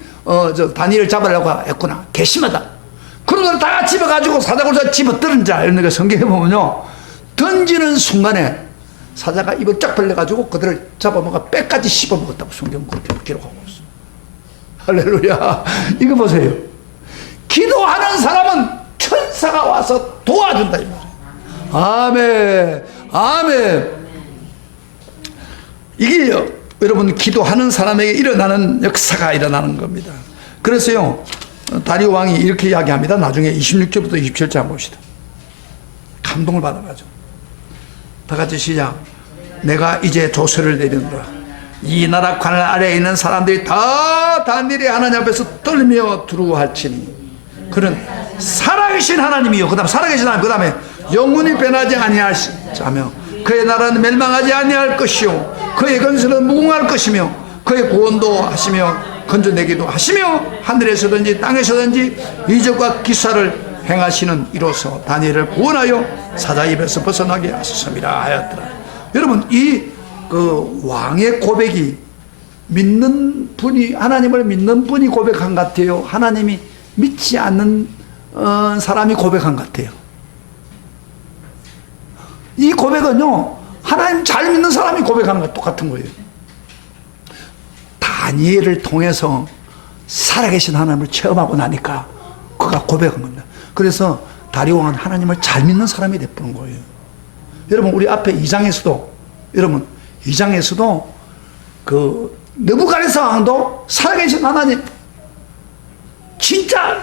다니엘을 잡으려고 했구나. 괘씸하다. 그런 걸 다 집어가지고 사자굴에 집어뜨린 자 이런 거 성경에 보면요, 던지는 순간에 사자가 입을 쫙 벌려가지고 그들을 잡아먹어 뼈까지 씹어먹었다고 성경 그렇게 기록하고 있어요. 할렐루야. 이거 보세요. 기도하는 사람은 천사가 와서 도와준다 이 말이에요. 아멘. 아멘. 이게 여러분 기도하는 사람에게 일어나는 역사가 일어나는 겁니다. 그래서요, 다리오 왕이 이렇게 이야기합니다. 나중에 26절부터 27절 봅시다. 감동을 받아가지고 다 같이 시작. 내가 이제 조서를 내리노라. 이 나라 관할 아래에 있는 사람들이 다 다니엘의 하나님 앞에서 떨며 두루할지니 그는 살아계신 하나님이요, 그 다음 살아계신 하나님, 그 다음에 영원히 변하지 아니하시며 그의 나라는 멸망하지 아니할 것이요 그의 건설은 무궁할 것이며 그의 구원도 하시며 건져내기도 하시며 하늘에서든지 땅에서든지 이적과 기사를 행하시는 이로써 다니엘을 구원하여 사자 입에서 벗어나게 하셨습니다 하였더라. 여러분, 이 왕의 고백이 믿는 분이, 하나님을 믿는 분이 고백한 것 같아요? 하나님이 믿지 않는 사람이 고백한 것 같아요? 이 고백은요, 하나님 잘 믿는 사람이 고백하는 것 똑같은 거예요. 다니엘을 통해서 살아계신 하나님을 체험하고 나니까 그가 고백한 겁니다. 그래서 다리오 왕은 하나님을 잘 믿는 사람이 되는 거예요. 여러분, 우리 앞에 2장에서도, 여러분 2장에서도 그 느부갓네살 왕도 살아계신 하나님, 진짜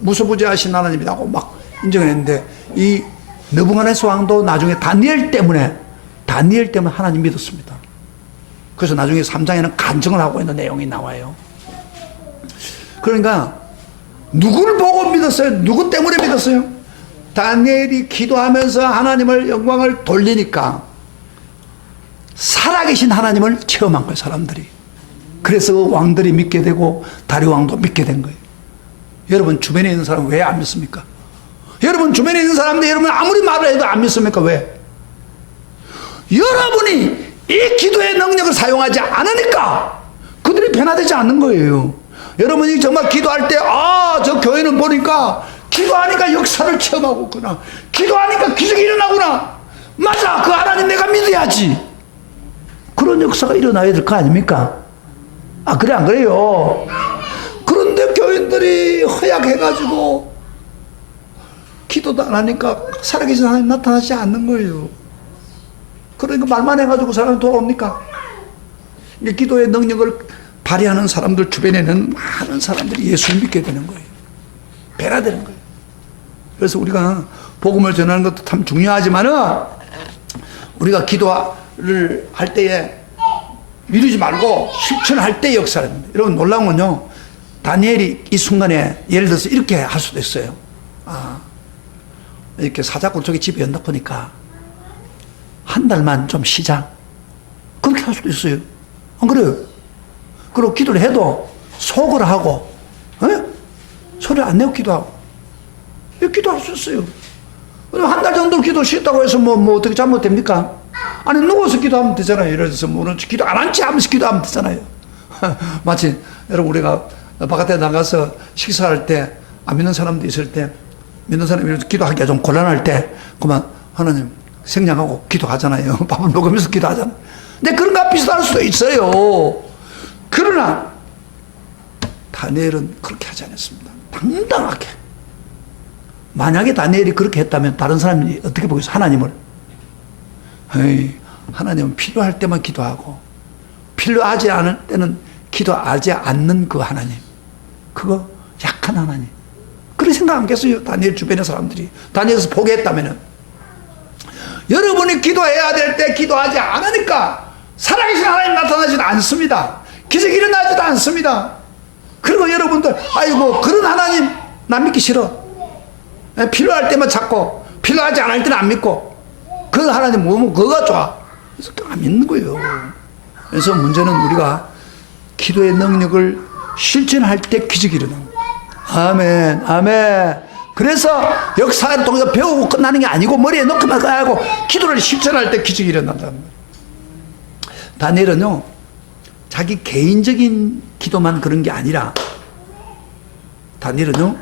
무소부지하신 하나님이라고 막 인정했는데 이 느부갓네살 왕도 나중에 다니엘 때문에 하나님 믿었습니다. 그래서 나중에 3장에는 간증을 하고 있는 내용이 나와요. 그러니까 누구를 보고 믿었어요? 누구 때문에 믿었어요? 다니엘이 기도하면서 하나님을 영광을 돌리니까 살아계신 하나님을 체험한 거예요, 사람들이. 그래서 왕들이 믿게 되고 다리오 왕도 믿게 된 거예요. 여러분 주변에 있는 사람 왜 안 믿습니까? 여러분 주변에 있는 사람들 여러분 아무리 말을 해도 안 믿습니까? 왜? 여러분이 이 기도의 능력을 사용하지 않으니까 그들이 변화되지 않는 거예요. 여러분이 정말 기도할 때, 저 교회는 보니까 기도하니까 역사를 체험하고 있구나. 기도하니까 기적이 일어나구나. 맞아, 그 하나님 내가 믿어야지. 그런 역사가 일어나야 될 거 아닙니까? 그래, 안 그래요? 그런데 교인들이 허약해가지고 기도도 안 하니까 살아계신 하나님 나타나지 않는 거예요. 그러니까 말만 해가지고 사람이 돌아옵니까? 기도의 능력을 발휘하는 사람들 주변에는 많은 사람들이 예수를 믿게 되는 거예요. 변화되는 거예요. 그래서 우리가 복음을 전하는 것도 참 중요하지만은 우리가 기도를 할 때에 미루지 말고 실천할 때 역사입니다. 여러분 놀라운 건요, 다니엘이 이 순간에 예를 들어서 이렇게 할 수도 있어요. 이렇게 사자굴 쪽에 집에 연다 보니까 한 달만 좀 쉬자. 그렇게 할 수도 있어요. 안 그래요? 그리고 기도를 해도 속을 하고, 소리 안 내고 기도하고. 기도할 수 있어요. 한 달 정도 기도 쉬었다고 해서 뭐 어떻게 잘못됩니까? 아니, 누워서 기도하면 되잖아요. 예를 들어서 뭐 기도 안 한 채 하면서 기도하면 되잖아요. 마치 여러분 우리가 바깥에 나가서 식사할 때 안 믿는 사람도 있을 때 믿는 사람이 기도하기가 좀 곤란할 때 그만 하나님 생략하고 기도하잖아요. 밥을 먹으면서 기도하잖아요. 근데 그런 거 비슷할 수도 있어요. 그러나 다니엘은 그렇게 하지 않았습니다. 당당하게. 만약에 다니엘이 그렇게 했다면 다른 사람이 어떻게 보겠어요? 하나님을. 하나님은 필요할 때만 기도하고 필요하지 않을 때는 기도하지 않는 그 하나님. 그거 약한 하나님. 그렇게 생각 안 했어요. 다니엘 주변의 사람들이. 다니엘에서 포기했다면 여러분이 기도해야 될 때 기도하지 않으니까 살아계신 하나님 나타나지도 않습니다. 기적이 일어나지도 않습니다. 그리고 여러분들 아이고 그런 하나님 난 믿기 싫어. 필요할 때만 찾고 필요하지 않을 때는 안 믿고 그 하나님 뭐면 그거가 좋아. 그래서 안 믿는 거예요. 그래서 문제는 우리가 기도의 능력을 실천할 때 기적이 일어나는 거예요. 아멘, 아멘. 그래서 역사를 통해서 배우고 끝나는 게 아니고 머리에 넣고만 가고 기도를 실천할 때 기적이 일어난다는 거예요. 다니엘은요, 자기 개인적인 기도만 그런 게 아니라 다니엘은요,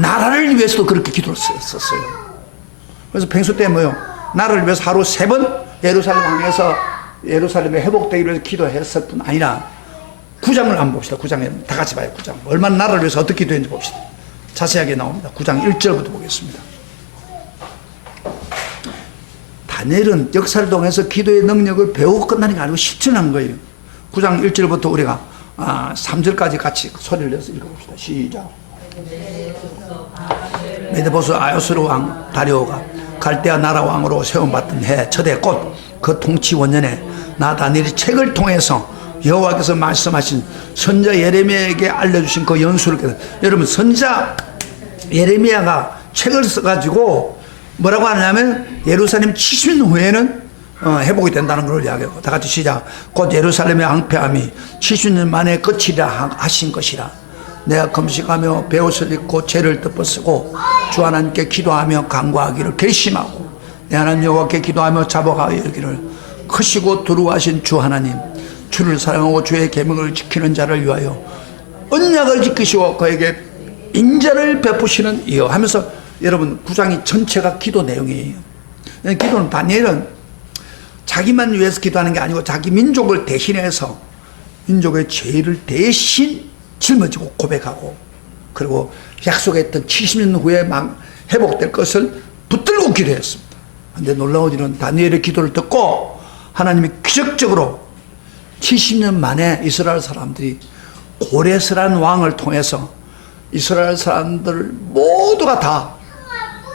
나라를 위해서도 그렇게 기도를 썼어요. 그래서 평소 때 뭐요? 나라를 위해서 하루 3번 예루살렘 항에서 예루살렘에 회복되기 위해서 기도했을 뿐 아니라 9장을 한번 봅시다. 9장에 다 같이 봐요. 9장. 얼마나 나라를 위해서 어떻게 기도했는지 봅시다. 자세하게 나옵니다. 9장 1절부터 보겠습니다. 다니엘은 역사를 통해서 기도의 능력을 배우고 끝나는 게 아니고 실천한 거예요. 9장 1절부터 우리가 3절까지 같이 소리를 내서 읽어봅시다. 시작. 메데보스 아요스르 왕 다리오가 갈대아 나라 왕으로 세움받던 해 첫해 곧 그 통치 원년에 나 다니엘이 책을 통해서 여호와께서 말씀하신 선자 예레미야에게 알려주신 그 연수를 여러분 선자 예레미야가 책을 써가지고 뭐라고 하냐면 예루살렘 70년 후에는 회복이 된다는 걸 이야기하고 다 같이 시작. 곧 예루살렘의 앙패함이 70년 만에 끝이라 하신 것이라. 내가 금식하며 베옷을 입고 죄를 덮어쓰고 주 하나님께 기도하며 간구하기를 결심하고 내 하나님 여호와께 기도하며 자복하여 이르기를 크시고 두루하신 주 하나님 주를 사랑하고 주의 계명을 지키는 자를 위하여 언약을 지키시고 그에게 인자를 베푸시는 이여 하면서 여러분 9장이 전체가 기도 내용이에요. 기도는 다니엘은 자기만 위해서 기도하는 게 아니고 자기 민족을 대신해서 민족의 죄를 대신 짊어지고 고백하고 그리고 약속했던 70년 후에 막 회복될 것을 붙들고 기도했습니다. 그런데 놀라운 일은 다니엘의 기도를 듣고 하나님이 기적적으로 70년 만에 이스라엘 사람들이 고레스라는 왕을 통해서 이스라엘 사람들 모두가 다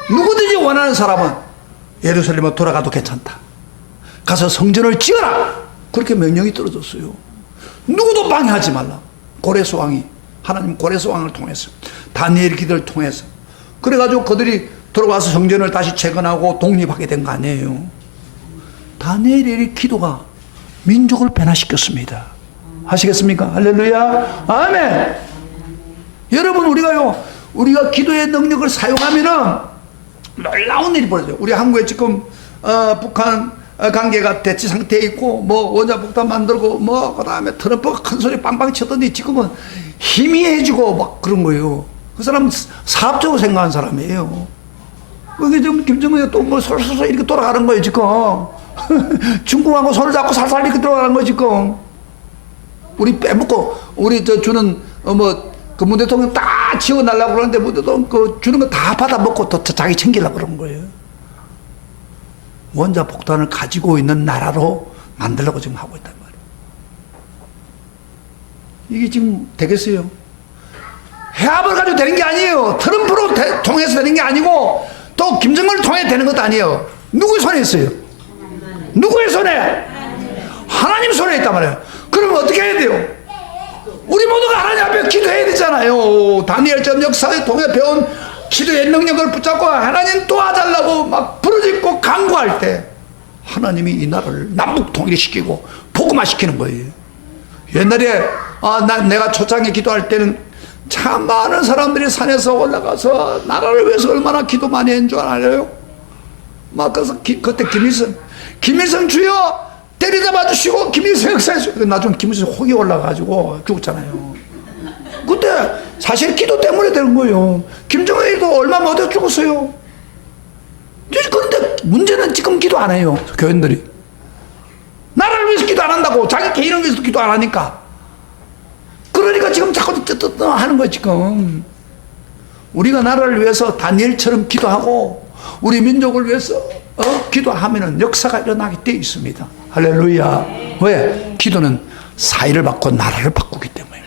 누구든지 원하는 사람은 예루살렘에 돌아가도 괜찮다. 가서 성전을 지어라. 그렇게 명령이 떨어졌어요. 누구도 방해하지 말라. 고레스 왕이 하나님 고레스 왕을 통해서 다니엘 기도를 통해서 그래가지고 그들이 들어가서 성전을 다시 재건하고 독립하게 된 거 아니에요. 다니엘의 기도가 민족을 변화시켰습니다. 하시겠습니까? 할렐루야. 아멘. 여러분 우리가 기도의 능력을 사용하면은 놀라운 일이 벌어져요. 우리 한국에 지금 북한 관계가 대치 상태에 있고 뭐 원자폭탄 만들고 뭐 그다음에 트럼프가 큰 소리 빵빵 치더니 지금은 희미해지고 막 그런 거예요. 그 사람은 사업적으로 생각하는 사람이에요. 그게 지금 김정은이 또 뭐 솔솔솔 이렇게 돌아가는 거예요 지금. 중국하고 손을 잡고 살살 이렇게 들어가는 거예요 지금. 우리 빼먹고 우리 주는 그 문 대통령 다 지워달라고 그러는데 문 대통령 그 주는 거 다 받아먹고 또 자기 챙기려고 그러는 거예요. 원자폭탄을 가지고 있는 나라로 만들려고 지금 하고 있단 말이에요. 이게 지금 되겠어요? 해압을 가지고 되는 게 아니에요. 트럼프로 통해서 되는 게 아니고 또 김정은을 통해 되는 것도 아니에요. 누구의 손에 있어요? 누구의 손에? 하나님 손에 있단 말이에요. 그러면 어떻게 해야 돼요? 우리 모두가 하나님 앞에 기도해야 되잖아요. 다니엘전 역사에 통해 배운 기도의 능력을 붙잡고 하나님 도와달라고 막 부르짖고 간구할 때 하나님이 이 나라를 남북 통일시키고 복음화시키는 거예요. 옛날에 내가 초창에 기도할 때는 참 많은 사람들이 산에서 올라가서 나라를 위해서 얼마나 기도 많이 한 줄 알아요? 막 그래서 그때 김일성 주여 때리다 봐주시고 김일성 역사에서 나중에 김일성 혹이 올라가지고 죽었잖아요. 그때 사실 기도 때문에 되는 거예요. 김정일도 얼마 못해 죽었어요. 그런데 문제는 지금 기도 안 해요. 교인들이 나라를 위해서 기도 안 한다고. 자기 개인을 위해서도 기도 안 하니까. 그러니까 지금 자꾸 하는 거예요. 지금 우리가 나라를 위해서 다니엘처럼 기도하고 우리 민족을 위해서 기도하면은 역사가 일어나게 되어 있습니다. 할렐루야. 왜? 기도는 사의를 바꾸고 나라를 바꾸기 때문에.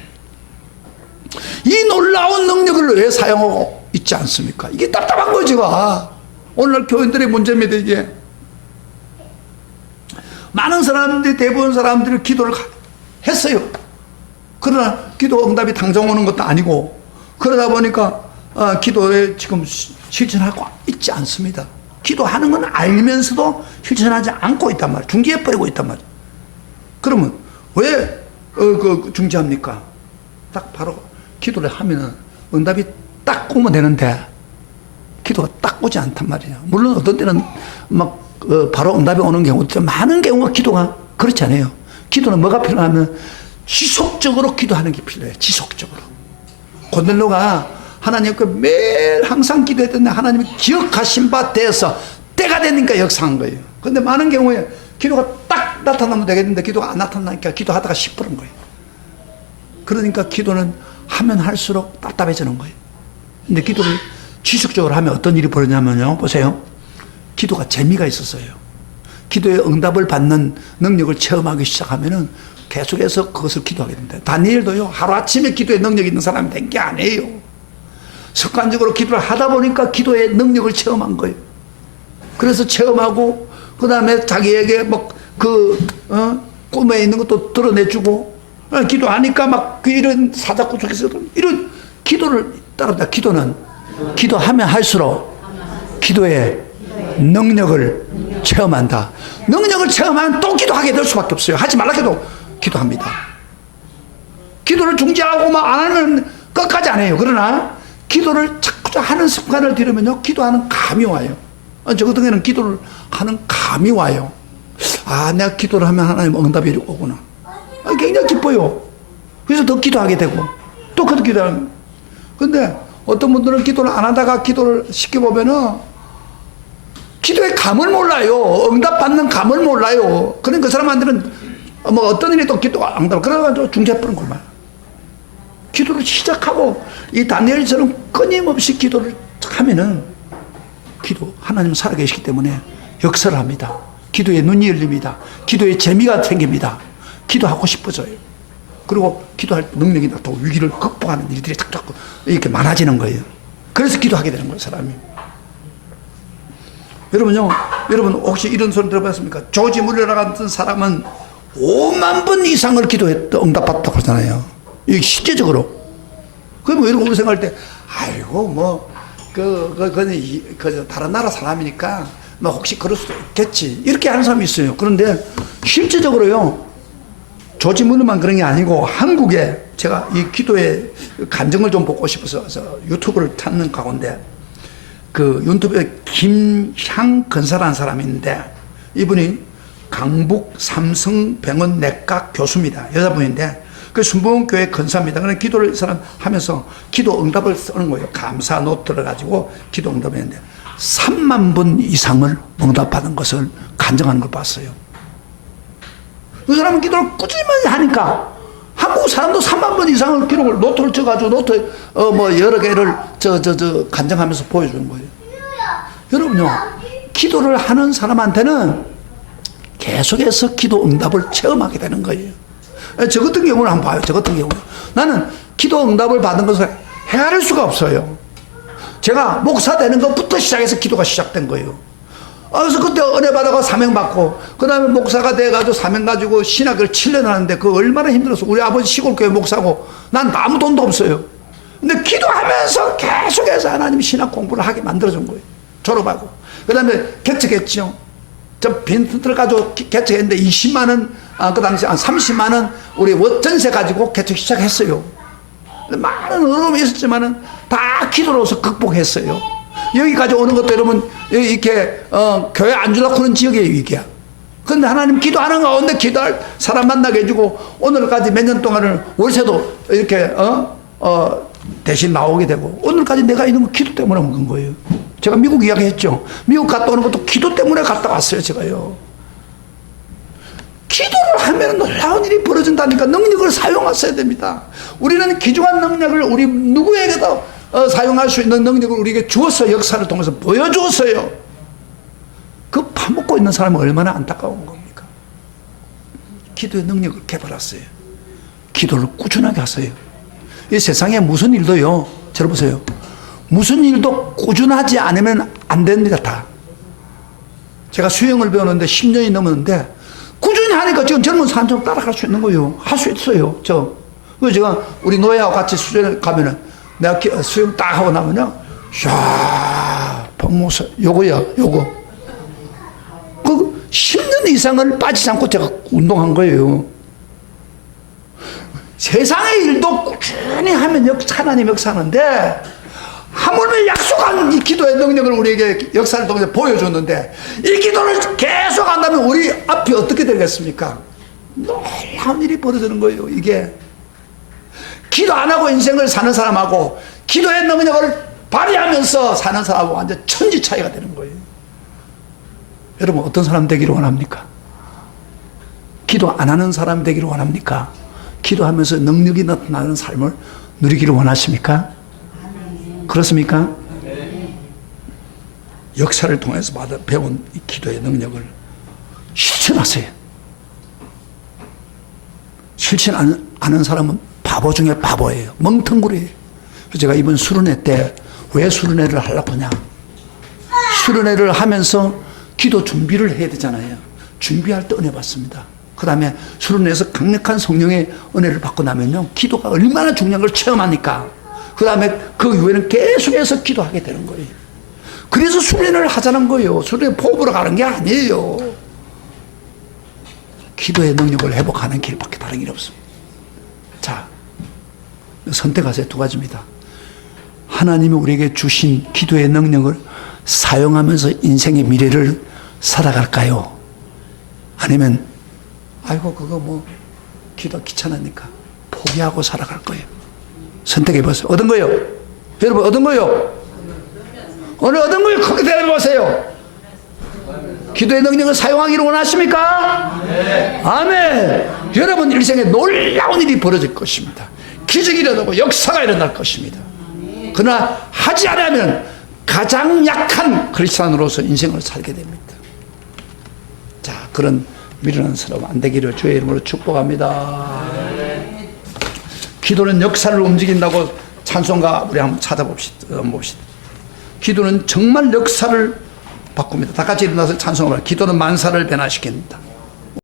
이 놀라운 능력을 왜 사용하고 있지 않습니까? 이게 답답한 거지가. 오늘 교인들의 문제입니다. 이게 많은 사람들이, 대부분 사람들이 기도를 했어요. 그러나 기도 응답이 당장 오는 것도 아니고, 그러다 보니까 기도에 지금 실천하고 있지 않습니다. 기도하는 건 알면서도 실천하지 않고 있단 말이에요. 중지해버리고 있단 말이에요. 그러면 왜 중지합니까? 딱 바로 기도를 하면 응답이 딱 오면 되는데 기도가 딱 오지 않단 말이에요. 물론 어떤 때는 막 바로 응답이 오는 경우도 있지만 많은 경우가 기도가 그렇지 않아요. 기도는 뭐가 필요하면 지속적으로 기도하는 게 필요해요. 지속적으로. 고넬로가 하나님께 매일 항상 기도했던데 하나님이 기억하신 바 되어서 때가 되니까 역사한 거예요. 그런데 많은 경우에 기도가 딱 나타나면 되겠는데 기도가 안 나타나니까 기도하다가 시퍼런 거예요. 그러니까 기도는 하면 할수록 답답해지는 거예요. 근데 기도를 지속적으로 하면 어떤 일이 벌어지냐면요. 보세요. 기도가 재미가 있었어요. 기도의 응답을 받는 능력을 체험하기 시작하면은 계속해서 그것을 기도하게 됩니다. 다니엘도요, 하루아침에 기도의 능력이 있는 사람이 된 게 아니에요. 습관적으로 기도를 하다 보니까 기도의 능력을 체험한 거예요. 그래서 체험하고, 그 다음에 자기에게 꿈에 있는 것도 드러내주고, 기도하니까 막 이런 사자구석에서 이런 기도를 따릅니다. 기도는 기도하면 할수록 기도의 능력을 체험한다. 능력을 체험하면 또 기도하게 될 수밖에 없어요. 하지 말라 해도 기도합니다. 기도를 중지하고 막 안 하면 끝까지 안 해요. 그러나 기도를 자꾸 하는 습관을 들이면요, 기도하는 감이 와요. 저 같은 경우에는 기도를 하는 감이 와요. 내가 기도를 하면 하나님 응답이 오구나. 굉장히 기뻐요. 그래서 더 기도하게 되고 또 그것도 기도하는. 근데 어떤 분들은 기도를 안 하다가 기도를 시켜보면은 기도의 감을 몰라요. 응답받는 감을 몰라요. 그러니까 그 사람한테는 어떤 일이 또 기도가 안 되고 그래가지고 중재해버린 거만. 기도를 시작하고 이 다니엘처럼 끊임없이 기도를 하면은 하나님 살아계시기 때문에 역사를 합니다. 기도에 눈이 열립니다. 기도에 재미가 생깁니다. 기도하고 싶어져요. 그리고 기도할 때 능력이 나타나고 위기를 극복하는 일들이 자꾸 이렇게 많아지는 거예요. 그래서 기도하게 되는 거예요, 사람이. 여러분 혹시 이런 소리 들어봤습니까? 조지 물러나 같은 사람은 5만 번 이상을 기도했다 응답받았다고 하잖아요. 이게 실제적으로. 그럼 이런 거 생각할 때, 아이고 다른 나라 사람이니까 혹시 그럴 수도 있겠지, 이렇게 하는 사람이 있어요. 그런데 실제적으로요, 조지 물러만 그런 게 아니고 한국에 제가 이 기도의 간증을 좀 보고 싶어서 유튜브를 찾는 가운데 유튜브에 김향 근사라는 사람이 있는데, 이분이 강북 삼성병원 내과 교수입니다. 여자분인데 순복음교회 근사입니다. 그런 기도를 사람 하면서 기도 응답을 쓰는 거예요. 감사 노트를 가지고 기도 응답을 했는데 3만 번 이상을 응답받은 것을 간증하는 걸 봤어요. 그 사람은 기도를 꾸준히 하니까 한국 사람도 3만 번 이상을 기록을 노트를 쳐가지고 노트 여러 개를 간증하면서 보여주는 거예요. 여러분요, 기도를 하는 사람한테는 계속해서 기도 응답을 체험하게 되는 거예요. 저 같은 경우는 한번 봐요. 저 같은 경우 나는 기도 응답을 받은 것을 헤아릴 수가 없어요. 제가 목사 되는 것부터 시작해서 기도가 시작된 거예요. 그래서 그때 은혜 받아가 사명 받고, 그 다음에 목사가 돼가지고 사명 가지고 신학을 7년 하는데 그 얼마나 힘들었어. 우리 아버지 시골교회 목사고 난 아무 돈도 없어요. 근데 기도하면서 계속해서 하나님이 신학 공부를 하게 만들어준 거예요. 졸업하고 그 다음에 개척했죠. 저 빈틈을 가지고 개척했는데 20만 원, 그 당시 한 30만 원 우리 전세 가지고 개척 시작했어요. 많은 어려움이 있었지만은 다 기도로서 극복했어요. 여기까지 오는 것도 여러분, 이렇게, 교회 안 주려고 하는 지역이에요, 이게. 근데 하나님 기도하는 가운데 기도할 사람 만나게 해주고, 오늘까지 몇 년 동안을 월세도 이렇게, 대신 나오게 되고, 오늘까지 내가 있는 거 기도 때문에 온 거예요. 제가 미국 이야기했죠. 미국 갔다 오는 것도 기도 때문에 갔다 왔어요, 제가요. 기도를 하면 놀라운 일이 벌어진다니까. 능력을 사용하셔야 됩니다. 우리는 귀중한 능력을 우리 누구에게도 사용할 수 있는 능력을 우리에게 주어서 역사를 통해서 보여주었어요. 그 파먹고 있는 사람은 얼마나 안타까운 겁니까? 기도의 능력을 개발했어요. 기도를 꾸준하게 하세요. 이 세상에 무슨 일도요, 들어보세요. 무슨 일도 꾸준하지 않으면 안 됩니다, 다. 제가 수영을 배우는데 10년이 넘었는데 꾸준히 하니까 지금 젊은 사람처럼 따라갈 수 있는 거예요. 할 수 있어요, 그래서 제가 우리 노예하고 같이 수련을 가면은 내가 수영 딱 하고 나면요, 샤, 박목사, 요거야, 요거. 그 10년 이상을 빠지지 않고 제가 운동한 거예요. 세상의 일도 꾸준히 하면 하나님 역사하는데, 하물며 약속한 이 기도의 능력을 우리에게 역사를 통해서 보여줬는데, 이 기도를 계속 한다면 우리 앞이 어떻게 되겠습니까? 놀라운 일이 벌어지는 거예요, 이게. 기도 안 하고 인생을 사는 사람하고 기도의 능력을 발휘하면서 사는 사람하고 완전 천지 차이가 되는 거예요. 여러분, 어떤 사람 되기를 원합니까? 기도 안 하는 사람 되기를 원합니까? 기도하면서 능력이 나타나는 삶을 누리기를 원하십니까? 그렇습니까? 역사를 통해서 배운 이 기도의 능력을 실천하세요. 실천 안 하는 사람은 바보 중에 바보예요. 멍텅구리예요. 그래서 제가 이번 수련회 때 왜 수련회를 하려고 하냐. 수련회를 하면서 기도 준비를 해야 되잖아요. 준비할 때 은혜 받습니다. 그 다음에 수련회에서 강력한 성령의 은혜를 받고 나면요, 기도가 얼마나 중요한 걸 체험하니까 그 다음에 그 이후에는 계속해서 기도하게 되는 거예요. 그래서 수련회를 하자는 거예요. 수련회 포부로 가는 게 아니에요. 기도의 능력을 회복하는 길밖에 다른 길이 없습니다. 자, 선택하세요. 두 가지입니다. 하나님이 우리에게 주신 기도의 능력을 사용하면서 인생의 미래를 살아갈까요? 아니면 아이고 그거 뭐 기도 귀찮으니까 포기하고 살아갈 거예요. 선택해 보세요. 어떤 거요? 여러분, 어떤 거요? 오늘 어떤 거요? 크게 대답해 보세요. 기도의 능력을 사용하기를 원하십니까? 네. 아멘. 여러분 인생에 놀라운 일이 벌어질 것입니다. 기적이 일어나고 역사가 일어날 것입니다. 그러나 하지 않으면 가장 약한 크리스찬으로서 인생을 살게 됩니다. 자, 그런 미련한 사람 안 되기를 주의 이름으로 축복합니다. 기도는 역사를 움직인다고 찬송가 우리 한번 찾아봅시다. 기도는 정말 역사를 바꿉니다. 다 같이 일어나서 찬송을 합니다. 기도는 만사를 변화시킵니다.